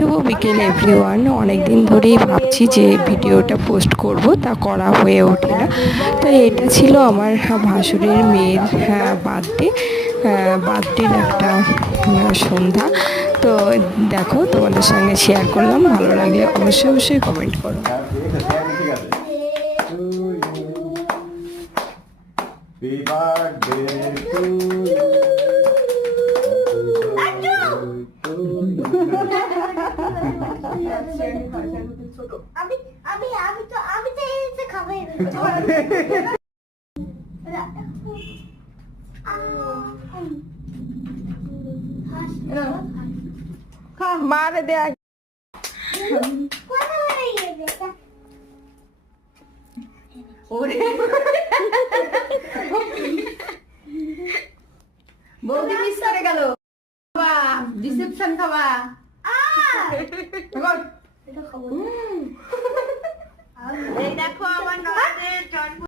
শুভ বিকেল এভরিওয়ান। অনেক দিন ধরেই ভাবছি যে ভিডিওটা পোস্ট করব, তা করা হয়ে ওঠে না। তো এটা ছিল আমার ভাসুরের মেয়ের বার্থডের একটা সন্ধ্যা। তো দেখো, তোমাদের সঙ্গে শেয়ার করলাম। ভালো লাগলে অবশ্যই অবশ্যই কমেন্ট করো। Happy birthday to you. আমি তো খাবো মারে দে বৌদি মিস করে গেল। রিসেপশন খাবা।